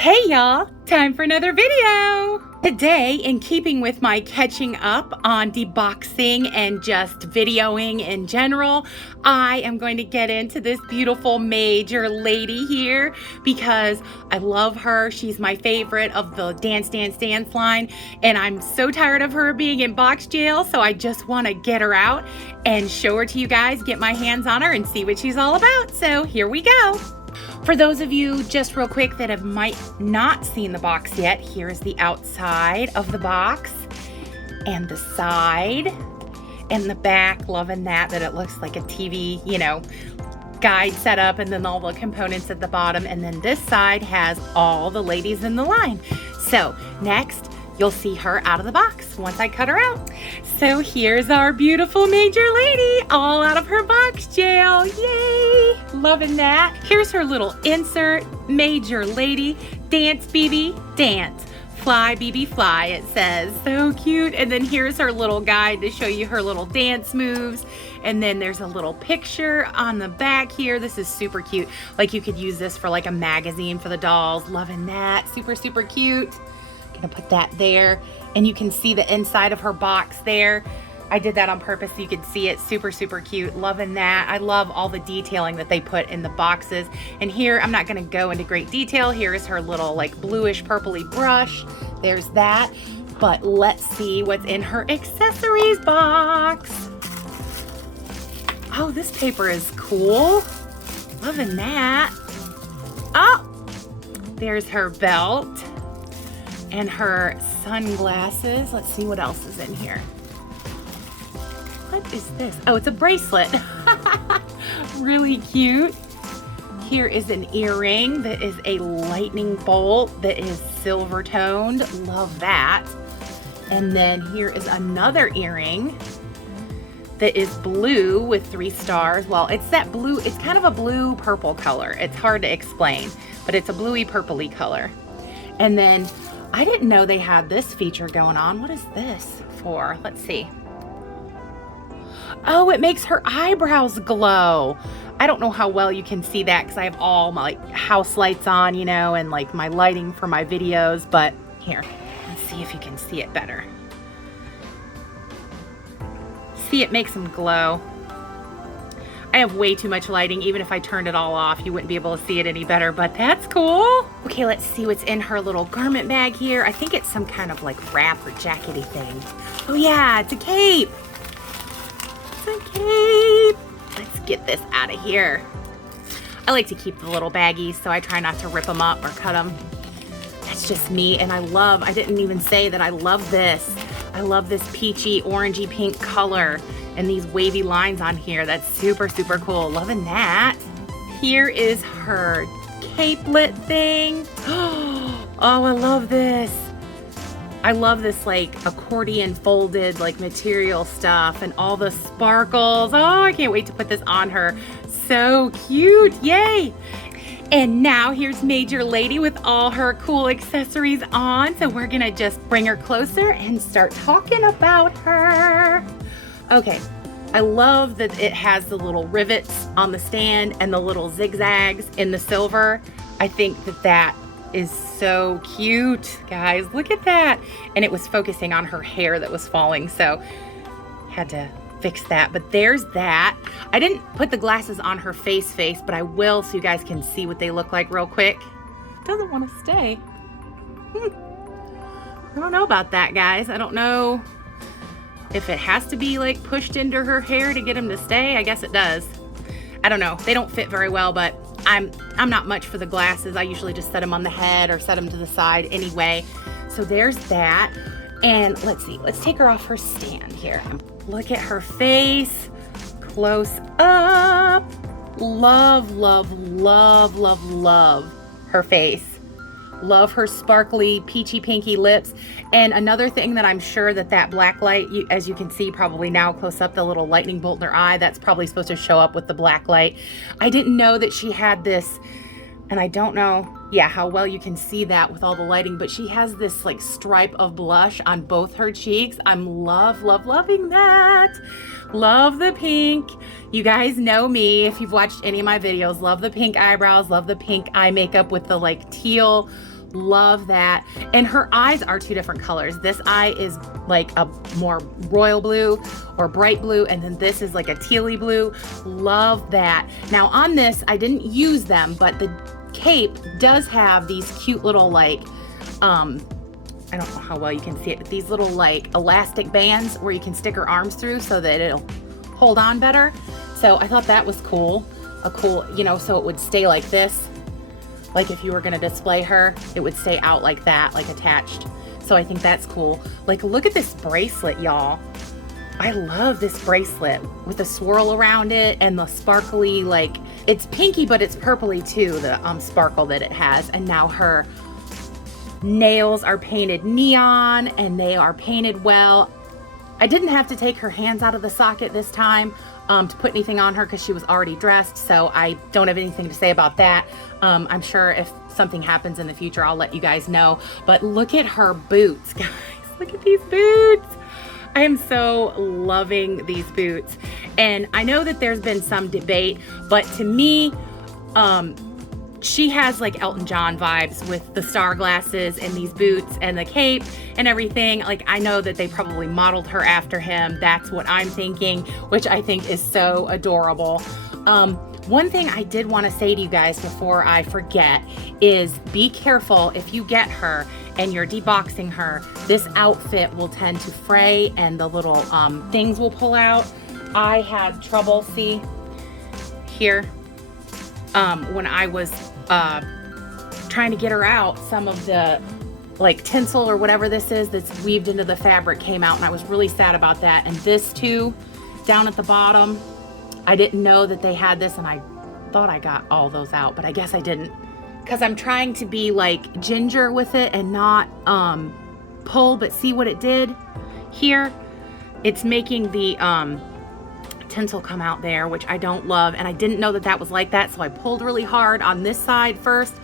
Hey y'all, time for another video. Today, in keeping with my catching up on deboxing and just videoing in general, I am going to get into this beautiful major lady here because I love her. She's my favorite of the Dance Dance Dance line, and I'm so tired of her being in box jail, so I just want to get her out and show her to you guys, get my hands on her and see what she's all about. So here we go. For those of you, just real quick, that have might not seen the box yet, here's the outside of the box and the side and the back. Loving that it looks like a TV, guide setup, and then all the components at the bottom. And then this side has all the ladies in the line. So next, you'll see her out of the box once I cut her out. So here's our beautiful major lady, all out of her box jail. Yay! Loving that. Here's her little insert, major lady, dance BB, dance. Fly BB fly, it says. So cute. And then here's her little guide to show you her little dance moves. And then there's a little picture on the back here. This is super cute. Like you could use this for like a magazine for the dolls. Loving that. Super, super cute. Gonna put that there, and you can see the inside of her box there. I did that on purpose so you could see it. Super, super cute. Loving that. I love all the detailing that they put in the boxes. And here, I'm not gonna go into great detail. Here is her little like bluish purpley brush. There's that. But let's see what's in her accessories box. Oh, this paper is cool. Loving that. Oh, there's her belt and her sunglasses. Let's see what else is in here. What is this? Oh, it's a bracelet. Really cute. Here is an earring that is a lightning bolt that is silver toned. Love that. And then here is another earring that is blue with 3 stars. Well, it's that blue, it's kind of a blue purple color. It's hard to explain, but it's a bluey purpley color. And then I didn't know they had this feature going on. What is this for? Let's see. Oh, it makes her eyebrows glow. I don't know how well you can see that because I have all my like house lights on, and like my lighting for my videos, but here, let's see if you can see it better. See, it makes them glow. I have way too much lighting. Even if I turned it all off, you wouldn't be able to see it any better, but that's cool. Okay, let's see what's in her little garment bag here. I think it's some kind of like wrap or jackety thing. Oh yeah, it's a cape. It's a cape. Let's get this out of here. I like to keep the little baggies, so I try not to rip them up or cut them. That's just me, and I didn't even say that I love this. I love this peachy, orangey pink color. And these wavy lines on here. That's super, super cool. Loving that. Here is her capelet thing. Oh, I love this. I love this like accordion folded like material stuff and all the sparkles. Oh, I can't wait to put this on her. So cute. Yay. And now here's Major Lady with all her cool accessories on. So we're gonna just bring her closer and start talking about her. Okay, I love that it has the little rivets on the stand and the little zigzags in the silver. I think that is so cute, guys. Look at that. And it was focusing on her hair that was falling, so had to fix that. But there's that. I didn't put the glasses on her face, but I will so you guys can see what they look like real quick. Doesn't want to stay. I don't know about that, guys. I don't know if it has to be like pushed into her hair to get them to stay. I guess it does. I don't know. They don't fit very well, but I'm not much for the glasses. I usually just set them on the head or set them to the side anyway. So there's that. And let's see. Let's take her off her stand here. Look at her face. Close up. Love, love, love, love, love her face. Love her sparkly peachy pinky lips. And another thing that I'm sure that black light, as you can see probably now close up, the little lightning bolt in her eye, that's probably supposed to show up with the black light. I didn't know that she had this, and I don't know how well you can see that with all the lighting, but she has this like stripe of blush on both her cheeks. I'm loving that. Love the pink. You guys know me if you've watched any of my videos. Love the pink eyebrows, love the pink eye makeup with the like teal Love that. And her eyes are two different colors. This eye is like a more royal blue or bright blue, and then this is like a tealy blue. Love that. Now on this, I didn't use them, but the cape does have these cute little like, I don't know how well you can see it, but these little like elastic bands where you can stick her arms through so that it'll hold on better. So I thought that was cool. A cool, you know, so it would stay like this. Like if you were gonna display her, it would stay out like that, like attached. So I think that's cool. Like look at this bracelet, y'all. I love this bracelet with the swirl around it and the sparkly, like it's pinky, but it's purpley too, the sparkle that it has. And now her nails are painted neon and they are painted well. I didn't have to take her hands out of the socket this time to put anything on her because she was already dressed, so I don't have anything to say about that. I'm sure if something happens in the future, I'll let you guys know. But look at her boots, guys. Look at these boots. I am so loving these boots. And I know that there's been some debate, but to me, she has like Elton John vibes with the star glasses and these boots and the cape and everything. Like I know that they probably modeled her after him. That's what I'm thinking, which I think is so adorable. One thing I did want to say to you guys before I forget is be careful if you get her and you're deboxing her. This outfit will tend to fray and the little things will pull out. I had trouble, see here, when I was trying to get her out, some of the like tinsel or whatever this is that's weaved into the fabric came out, and I was really sad about that. And this too, down at the bottom, I didn't know that they had this, and I thought I got all those out, but I guess I didn't, because I'm trying to be like ginger with it and not pull. But see what it did here? It's making the tinsel come out there, which I don't love, and I didn't know that that was like that, so I pulled really hard on this side first,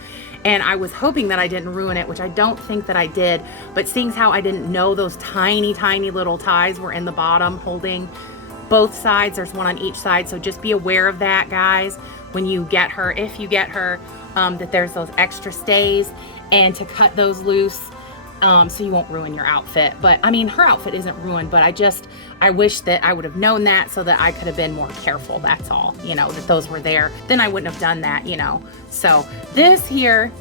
and I was hoping that I didn't ruin it, which I don't think that I did. But seeing how I didn't know those tiny little ties were in the bottom holding both sides, there's one on each side, so just be aware of that, guys, when you get her, if you get her, that there's those extra stays, and to cut those loose so you won't ruin your outfit. But I mean, her outfit isn't ruined, but I wish that I would have known that so that I could have been more careful. That's all, you know, that those were there. Then I wouldn't have done that, you know. So this here,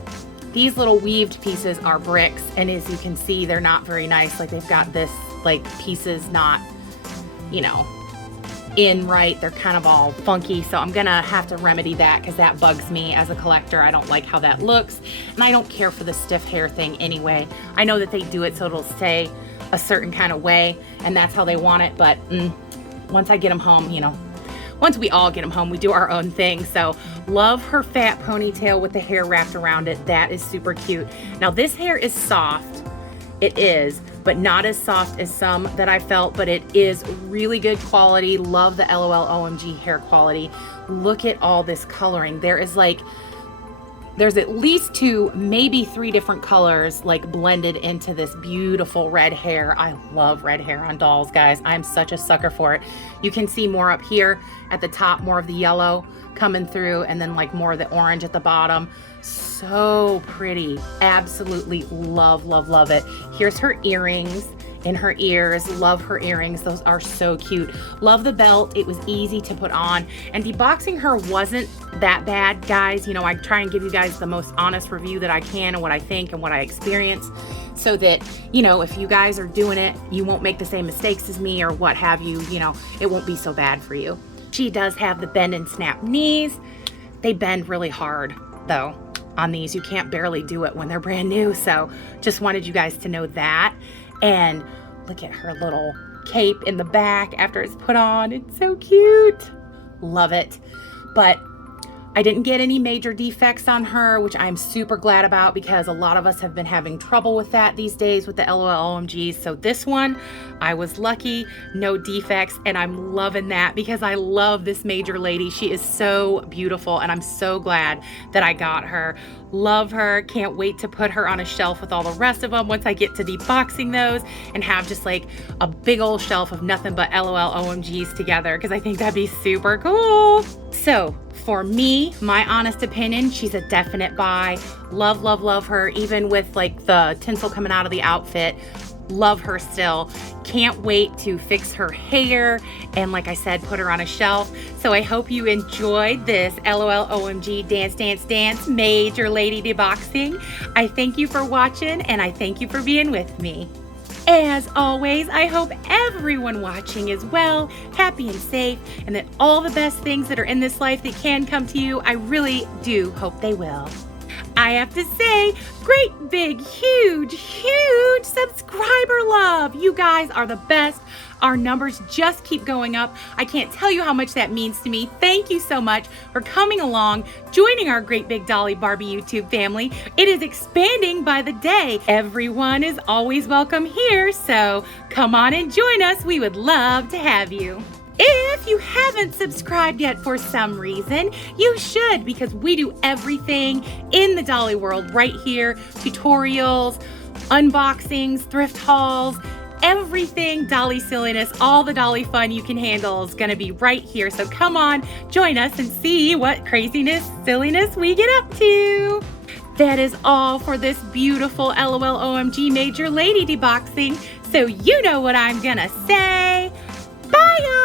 these little weaved pieces are bricks, and as you can see, they're not very nice. Like they've got this like pieces not, you know, in right. They're kind of all funky, so I'm gonna have to remedy that because that bugs me as a collector. I don't like how that looks, and I don't care for the stiff hair thing anyway. I know that they do it so it'll stay a certain kind of way, and that's how they want it, but once I get them home, you know, once we all get them home, we do our own thing. So love her fat ponytail with the hair wrapped around it. That is super cute. Now this hair is soft. It is, but not as soft as some that I felt, but it is really good quality. Love the LOL OMG hair quality. Look at all this coloring. There's at least 2, maybe 3 different colors like blended into this beautiful red hair. I love red hair on dolls, guys. I'm such a sucker for it. You can see more up here at the top, more of the yellow coming through, and then like more of the orange at the bottom. So pretty. Absolutely love, love, love it. Here's her earrings in her ears. Love her earrings. Those are so cute. Love the belt. It was easy to put on, and deboxing her wasn't that bad, guys. You know, I try and give you guys the most honest review that I can and what I think and what I experience, so that, you know, if you guys are doing it, you won't make the same mistakes as me or what have you. You know, it won't be so bad for you. She does have the bend and snap knees. They bend really hard though on these. You can't barely do it when they're brand new. So just wanted you guys to know that. And look at her little cape in the back after it's put on. It's so cute. Love it. But I didn't get any major defects on her, which I'm super glad about, because a lot of us have been having trouble with that these days with the LOL OMGs. So this one, I was lucky, no defects, and I'm loving that because I love this major lady. She is so beautiful, and I'm so glad that I got her. Love her. Can't wait to put her on a shelf with all the rest of them once I get to deboxing those and have just like a big old shelf of nothing but LOL OMGs together, because I think that'd be super cool. So for me, my honest opinion, she's a definite buy. Love, love, love her, even with like the tinsel coming out of the outfit. Love her still. Can't wait to fix her hair and, like I said, put her on a shelf. So I hope you enjoyed this LOL OMG Dance Dance Dance Major Lady Deboxing. I thank you for watching and I thank you for being with me. As always, I hope everyone watching is well, happy and safe, and that all the best things that are in this life that can come to you, I really do hope they will. I have to say, great big, huge subscriber love. You guys are the best. Our numbers just keep going up. I can't tell you how much that means to me. Thank you so much for coming along, joining our Great Big Dolly Barbie YouTube family. It is expanding by the day. Everyone is always welcome here, so come on and join us. We would love to have you. If you haven't subscribed yet for some reason, you should, because we do everything in the Dolly world right here. Tutorials, unboxings, thrift hauls, everything Dolly silliness, all the Dolly fun you can handle is going to be right here. So come on, join us and see what craziness, silliness we get up to. That is all for this beautiful LOL OMG Major Lady Deboxing. So you know what I'm going to say. Bye, y'all.